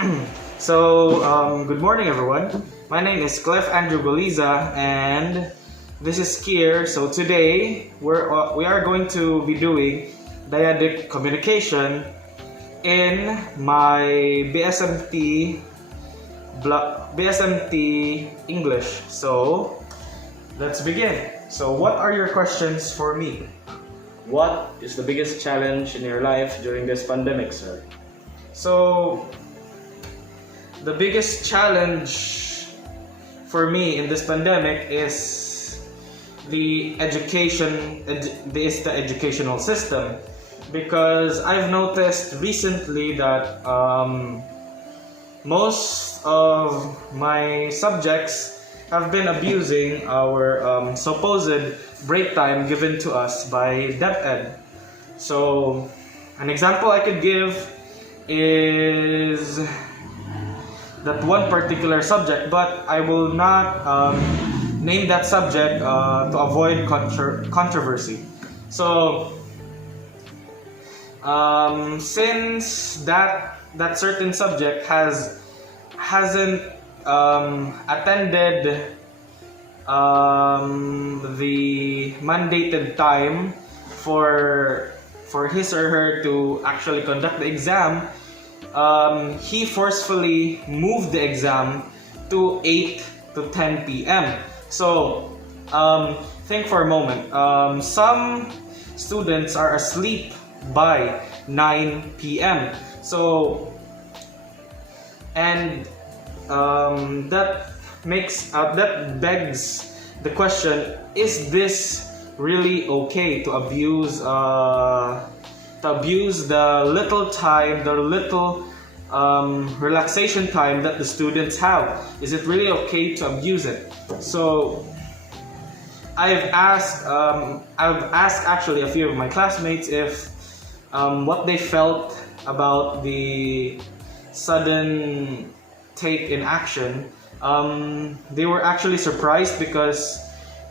Good morning, everyone. My name is Clef Andrew Goliza, and this is Kier. So today we are going to be doing dyadic communication in my BSMT English. So let's begin. So what are your questions for me? What is the biggest challenge in your life during this pandemic, sir? So the biggest challenge for me in this pandemic is the educational system, because I've noticed recently that most of my subjects have been abusing our supposed break time given to us by DepEd. So an example I could give is that one particular subject, but I will not name that subject to avoid controversy. So since that certain subject hasn't attended the mandated time for his or her to actually conduct the exam, he forcefully moved the exam to 8 to 10 p.m. So think for a moment. Some students are asleep by 9 p.m. So and that begs the question: is this really okay to abuse the little time, the little relaxation time that the students have? Is it really okay to abuse it? So I've asked actually a few of my classmates if what they felt about the sudden take in action. They were actually surprised because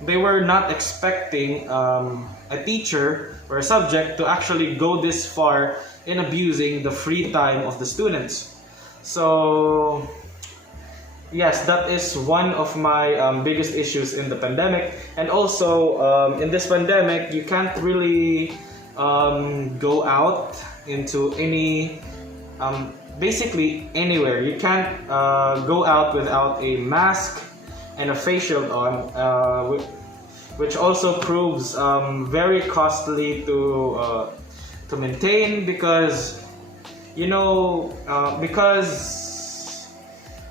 they were not expecting a teacher or a subject to actually go this far in abusing the free time of the students. So yes, that is one of my biggest issues in the pandemic. And also in this pandemic, you can't really go out into any basically anywhere. You can't go out without a mask and a face shield on, which also proves very costly to maintain, because because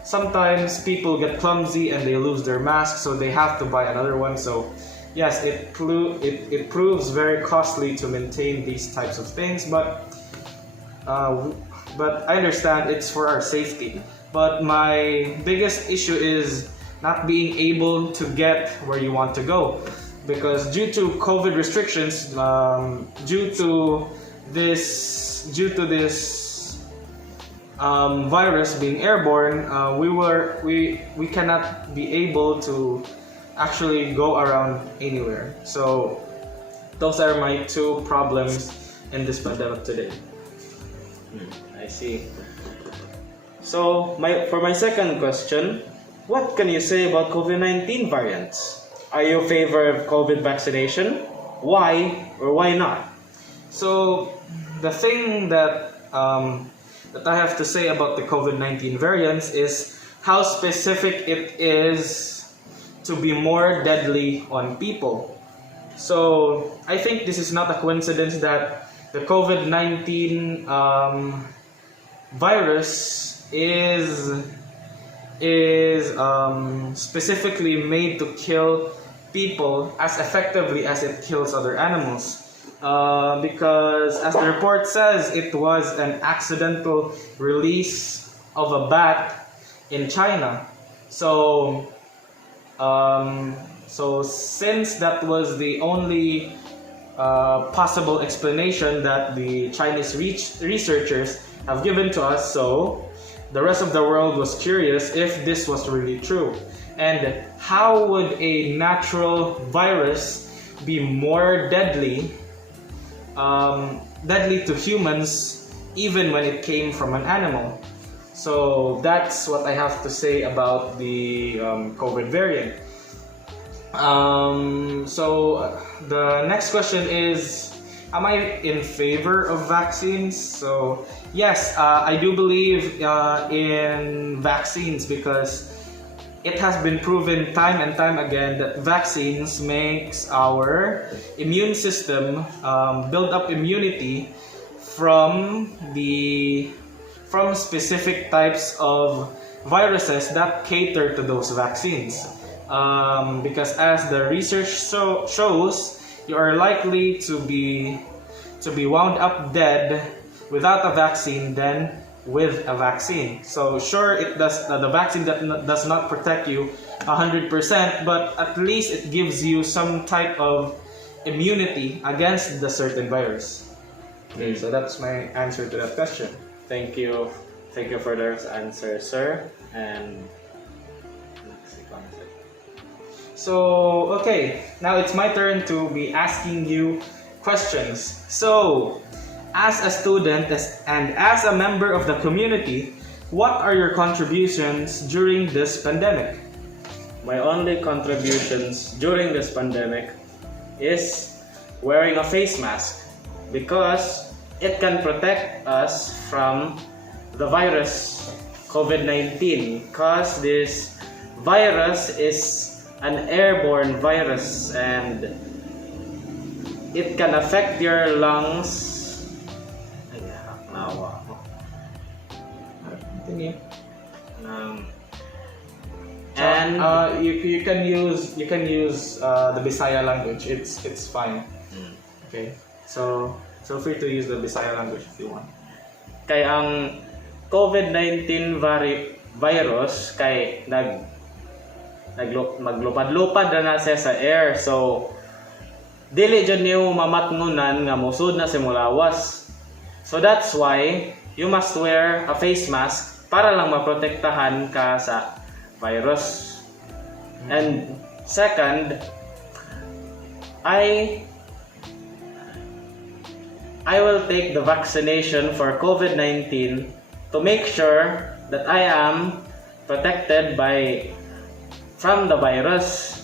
sometimes people get clumsy and they lose their mask, so they have to buy another one. So yes, it proves very costly to maintain these types of things, but I understand it's for our safety. But my biggest issue is not being able to get where you want to go, because due to COVID restrictions, due to this virus being airborne, we cannot be able to actually go around anywhere. So those are my two problems in this pandemic today. I see. So for my second question, what can you say about COVID-19 variants? Are you in favor of COVID vaccination? Why or why not? So the thing that I have to say about the COVID-19 variants is how specific it is to be more deadly on people. So I think this is not a coincidence that the COVID-19 virus is specifically made to kill people as effectively as it kills other animals. Because as the report says, it was an accidental release of a bat in China. So since that was the only possible explanation that the Chinese researchers have given to us, so the rest of the world was curious if this was really true. And how would a natural virus be more deadly to humans even when it came from an animal? So that's what I have to say about the COVID variant. The next question is, am I in favor of vaccines? So yes, I do believe in vaccines because it has been proven time and time again that vaccines makes our immune system build up immunity from specific types of viruses that cater to those vaccines. Because as the research shows, you are likely to be wound up dead without a vaccine than with a vaccine. So sure, it does the vaccine does not protect you 100%, but at least it gives you some type of immunity against the certain virus. Okay, so that's my answer to that question. Thank you for the answer, sir. And so, okay, now it's my turn to be asking you questions. So, as a student and as a member of the community, what are your contributions during this pandemic? my only contributions during this pandemic is wearing a face mask because it can protect us from the virus COVID-19, because this virus is an airborne virus and it can affect your lungs. Ay, naawa ako. Continue. And you can use the Bisaya language. It's fine. Okay. So feel free to use the Bisaya language if you want. kay ang COVID-19 virus kay maglupad-lupad na siya sa air, so dili jud niyo mamatngunan nga musud na si mulawas. So that's why you must wear a face mask para lang maprotektahan ka sa virus. And second, I will take the vaccination for COVID-19 to make sure that I am protected from the virus.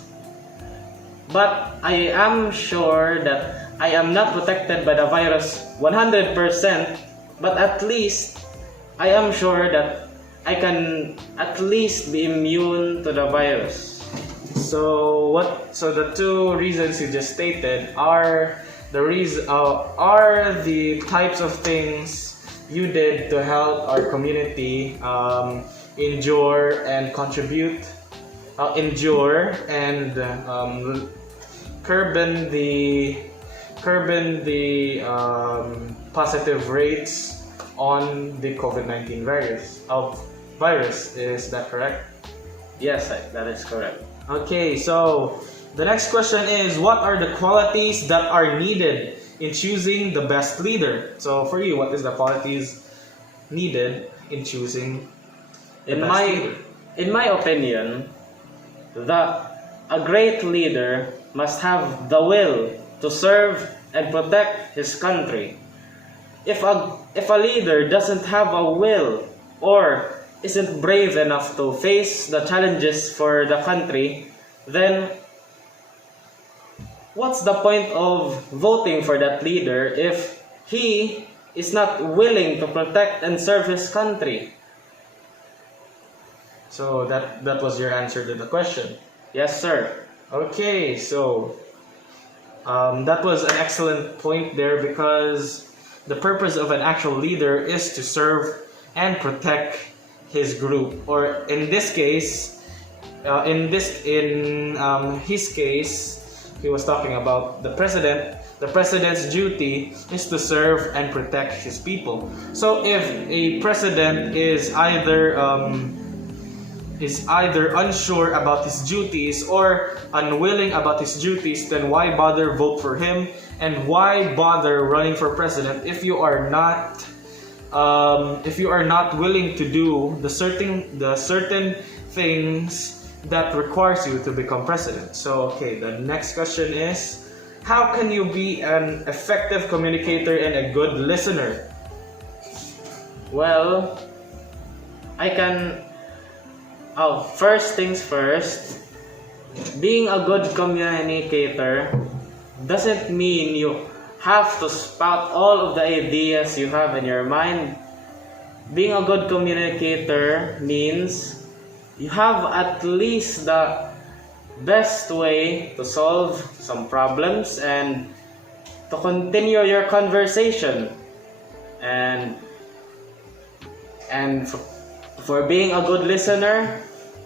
But I am sure that I am not protected by the virus 100%, but at least I am sure that I can at least be immune to the virus. So the two reasons you just stated are the types of things you did to help our community endure and curb the positive rates on the COVID-19 virus. Is that correct? Yes, that is correct. Okay, so the next question is, what are the qualities that are needed in choosing the best leader? So for you, what is the qualities needed in choosing the best leader? In my opinion, a great leader must have the will to serve and protect his country. If a leader doesn't have a will or isn't brave enough to face the challenges for the country, then what's the point of voting for that leader if he is not willing to protect and serve his country? So that was your answer to the question. Yes, sir. Okay, so that was an excellent point there, because the purpose of an actual leader is to serve and protect his group, or in this case, in his case, he was talking about the president. The president's duty is to serve and protect his people. So if a president is either unsure about his duties or unwilling about his duties, then why bother vote for him, and why bother running for president if you are not willing to do the certain things that requires you to become president? So okay, the next question is, how can you be an effective communicator and a good listener? Well, I can. Oh, first things first. Being a good communicator doesn't mean you have to spout all of the ideas you have in your mind. Being a good communicator means you have at least the best way to solve some problems and to continue your conversation. And for being a good listener,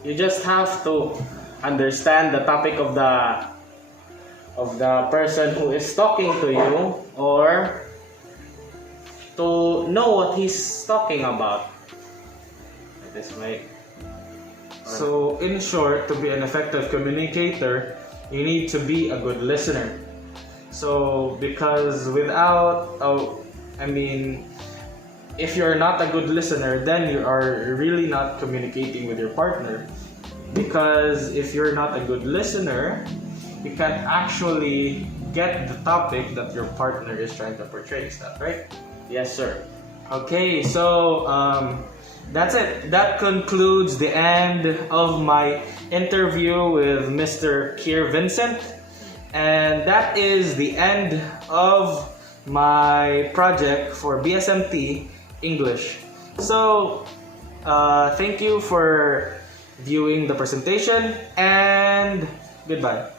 you just have to understand the topic of the person who is talking to you, or to know what he's talking about. That is my. So, in short, to be an effective communicator, you need to be a good listener. So, because if you're not a good listener, then you are really not communicating with your partner. Because if you're not a good listener, you can't actually get the topic that your partner is trying to portray. Is that right? Yes, sir. Okay, so that's it. That concludes the end of my interview with Mr. Kier Vincent. And that is the end of my project for BSMT English. So, thank you for viewing the presentation, and goodbye.